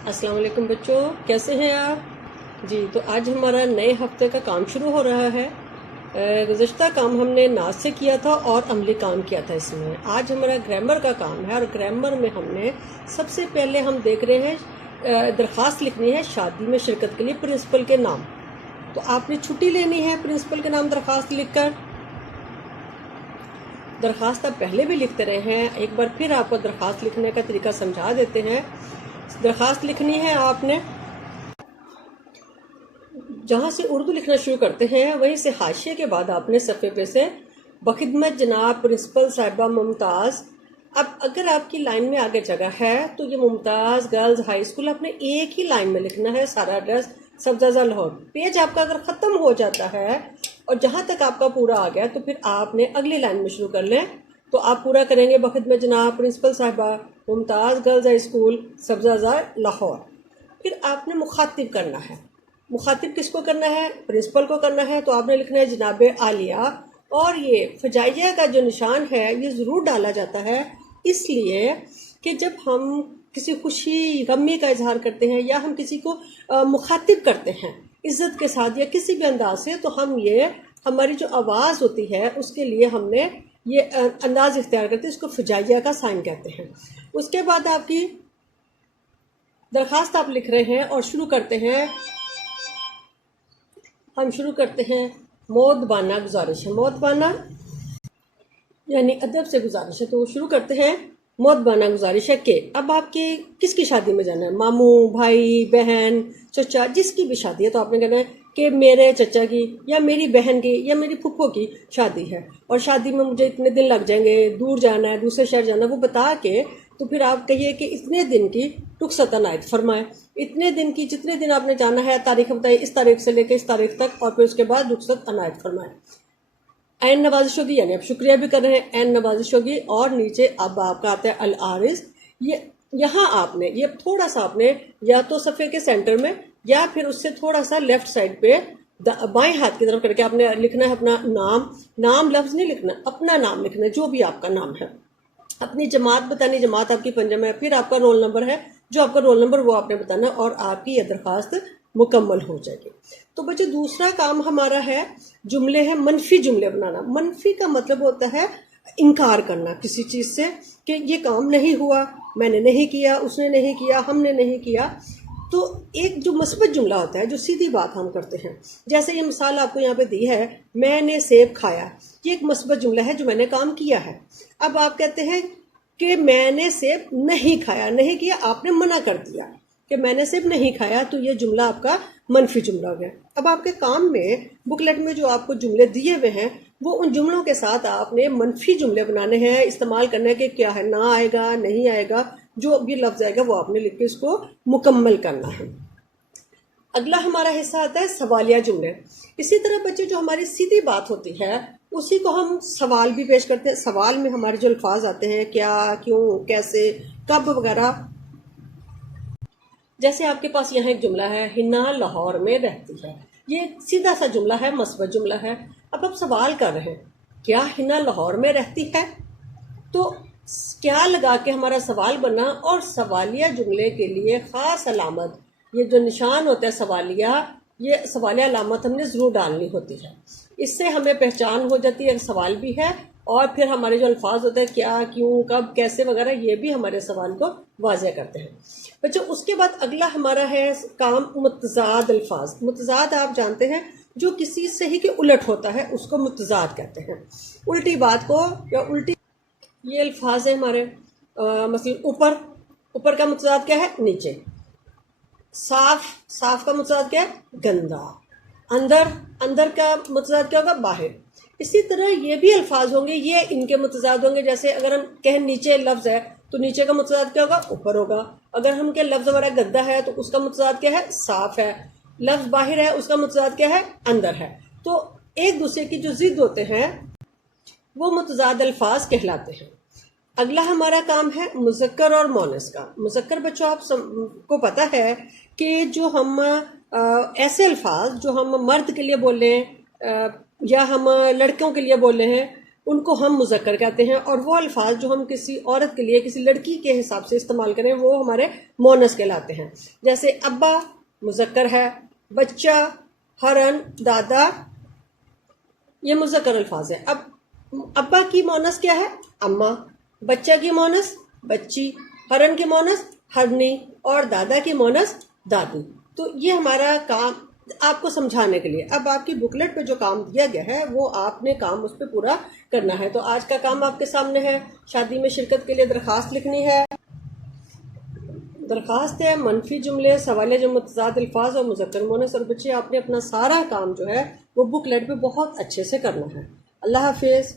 अस्सलाम वालेकुम बच्चों, कैसे हैं आप? जी, तो आज हमारा नए हफ्ते का काम शुरू हो रहा है। गुज़श्ता काम हमने नात से किया था और अमली काम किया था। इसमें आज हमारा ग्रामर का काम है और ग्रामर में हमने सबसे पहले हम देख रहे हैं दरख्वास्त लिखनी है शादी में शिरकत के लिए प्रिंसिपल के नाम। तो आपने छुट्टी लेनी है प्रिंसिपल के नाम दरख्वास्त लिखकर। दरख्वास्त आप पहले भी लिखते रहे हैं, एक बार फिर आपको दरख्वास्त लिखने का तरीका समझा देते हैं। दरख्वास्त लिखनी है आपने, जहाँ से उर्दू लिखना शुरू करते हैं वहीं से हाशिए के बाद आपने सफ़े पे से बखिदमत जनाब प्रिंसिपल साहिबा मुमताज़। अब अगर आपकी लाइन में आगे जगह है तो ये मुमताज़ गर्ल्स हाई स्कूल आपने एक ही लाइन में लिखना है, सारा एड्रेस सब्ज़ा लाहौर। पेज आपका अगर ख़त्म हो जाता है और जहाँ तक आपका पूरा आ गया तो फिर आपने अगली लाइन में शुरू कर लें। तो आप पूरा करेंगे बखिदमत जनाब प्रिंसिपल साहिबा मुमताज़ गर्ल्स हाई स्कूल सब्ज़ा लाहौर। फिर आपने मुखातिब करना है। मुखातिब किसको करना है? प्रिंसिपल को करना है। तो आपने लिखना है जनाब आलिया, और ये फजाइया का जो निशान है ये ज़रूर डाला जाता है, इसलिए कि जब हम किसी खुशी गमी का इजहार करते हैं या हम किसी को मुखातिब करते हैं इज़्ज़त के साथ या किसी भी अंदाज से, तो हम ये हमारी जो आवाज़ होती है उसके लिए हमने ये अंदाज इख्तियार करते हैं, इसको फजाइया का साइन कहते हैं। उसके बाद आपकी दरख्वास्त आप लिख रहे हैं और शुरू करते हैं, हम शुरू करते हैं मोदबाना गुजारिश है। मोदबाना यानी अदब से गुजारिश है, तो शुरू करते हैं मोदबाना गुजारिश है कि अब आपके किसकी शादी में जाना है, मामू भाई बहन चचा जिसकी भी शादी है, तो आपने कहना है कि मेरे चचा की या मेरी बहन की या मेरी फुफ्फो की शादी है और शादी में मुझे इतने दिन लग जाएंगे, दूर जाना है, दूसरे शहर जाना है, वो बता के तो फिर आप कहिए कि इतने दिन की रुख्सत अनायत फरमाए। इतने दिन की जितने दिन आपने जाना है तारीख बताइए, इस तारीख से लेकर इस तारीख तक, और फिर उसके बाद रुख्सत अनायत फरमाए। एन नवाजिश होगी यानी आप शुक्रिया भी कर रहे हैं, एन नवाजिश होगी। और नीचे अब आपका आता है अल आरिस। ये यहाँ आपने ये थोड़ा सा आपने या तो सफ़े के सेंटर में या फिर उससे थोड़ा सा लेफ्ट साइड पे बाएं हाथ की तरफ करके आपने लिखना है अपना नाम। नाम लफ्ज नहीं लिखना, अपना नाम लिखना है, जो भी आपका नाम है। अपनी जमात बतानी, जमात आपकी पंजाब में, फिर आपका रोल नंबर है, जो आपका रोल नंबर वो आपने बताना, और आपकी यह दरख्वास्त मुकम्मल हो जाएगी। तो बच्चे दूसरा काम हमारा है जुमले हैं, मनफी जुमले बनाना। मनफी का मतलब होता है इनकार करना किसी चीज़ से कि ये काम नहीं हुआ, मैंने नहीं किया, उसने नहीं किया, हमने नहीं किया। तो एक जो मस्बत जुमला होता है जो सीधी बात हम करते हैं, जैसे ये मिसाल आपको यहाँ पे दी है, मैंने सेब खाया, ये एक मस्बत जुमला है जो मैंने काम किया है। अब आप कहते हैं कि मैंने सेब नहीं खाया, नहीं किया, आपने मना कर दिया कि मैंने सेब नहीं खाया, तो ये जुमला आपका मनफी जुमला हो गया। अब आपके काम में बुकलेट में जो आपको जुमले दिए हुए हैं वो उन जुमलों के साथ आपने मनफी जुमले बनाने हैं, इस्तेमाल करने हैं कि क्या है, ना आएगा नहीं आएगा, जो भी लफ्ज आएगा वो आपने लिख के उसको मुकम्मल करना है। अगला हमारा हिस्सा आता है सवालिया जुमले। इसी तरह बच्चे जो हमारी सीधी बात होती है उसी को हम सवाल भी पेश करते हैं। सवाल में हमारे जो अल्फाज आते हैं क्या, क्यों, कैसे, कब वगैरह। जैसे आपके पास यहाँ एक जुमला है, हिना लाहौर में रहती है, ये सीधा सा जुमला है, मस्बत जुमला है। अब आप सवाल कर रहे हैं क्या हिना लाहौर में रहती है, तो क्या लगा के हमारा सवाल बना। और सवालिया जुमले के लिए ख़ास अलामत, ये जो निशान होता है सवालिया, ये सवालिया अलामत हमने ज़रूर डालनी होती है, इससे हमें पहचान हो जाती है सवाल भी है। और फिर हमारे जो अल्फाज होते हैं क्या, क्यों, कब, कैसे वगैरह, ये भी हमारे सवाल को वाज़ेह करते हैं बच्चों। उसके बाद अगला हमारा है काम मुतज़ाद अल्फाज। मुतज़ाद आप जानते हैं जो किसी सही के उलट होता है उसको मुतज़ाद कहते हैं। उल्टी बात को या उल्टी, ये अल्फाज है हमारे मसलन ऊपर, ऊपर का मुतज़ाद क्या है, नीचे। साफ, साफ का मुतज़ाद क्या है, गंदा। अंदर, अंदर का मुतज़ाद क्या होगा, बाहर। इसी तरह ये भी अल्फाज होंगे, ये इनके मुतज़ाद होंगे। जैसे अगर हम कहें नीचे लफ्ज़ है तो नीचे का मुतज़ाद क्या होगा, ऊपर होगा। अगर हम कहें लफ्ज़ हमारा गद्दा है तो उसका मुतज़ाद क्या है, साफ है। लफ्ज़ बाहर है उसका मुतज़ाद क्या है, अंदर है। तो एक दूसरे की जो जिद होते हैं वो मुतज़ाद अल्फाज कहलाते हैं। अगला हमारा काम है मुज़क्कर और मोनस का। मुज़क्कर बच्चों आप को पता है कि जो हम ऐसे अल्फाज जो हम मर्द के लिए बोल रहे हैं या हम लड़कों के लिए बोल रहे हैं, उनको हम मुज़क्कर कहते हैं, और वो अल्फाज जो हम किसी औरत के लिए किसी लड़की के हिसाब से इस्तेमाल करें वो हमारे मोनस कहलाते हैं। जैसे अब्बा मुज़क्कर है, बच्चा, हरन, दादा, ये मुज़क्कर अल्फाज है। अब अब्बा की मोनस क्या है? अम्मा। बच्चा की मोनस बच्ची, हरन की मोनस हरनी, और दादा की मोनस दादी। तो ये हमारा काम आपको समझाने के लिए। अब आपकी बुकलेट पे जो काम दिया गया है वो आपने काम उस पर पूरा करना है। तो आज का काम आपके सामने है, शादी में शिरकत के लिए दरख्वास्त लिखनी है। दरख्वास्त है मनफी जुमले, सवाल जो मुतज़ाद अल्फाज और मुज़क्कर मोनस। और बच्चे आपने अपना सारा काम जो है वो बुकलेट पे बहुत अच्छे से करना है। अल्लाह हाफिज़।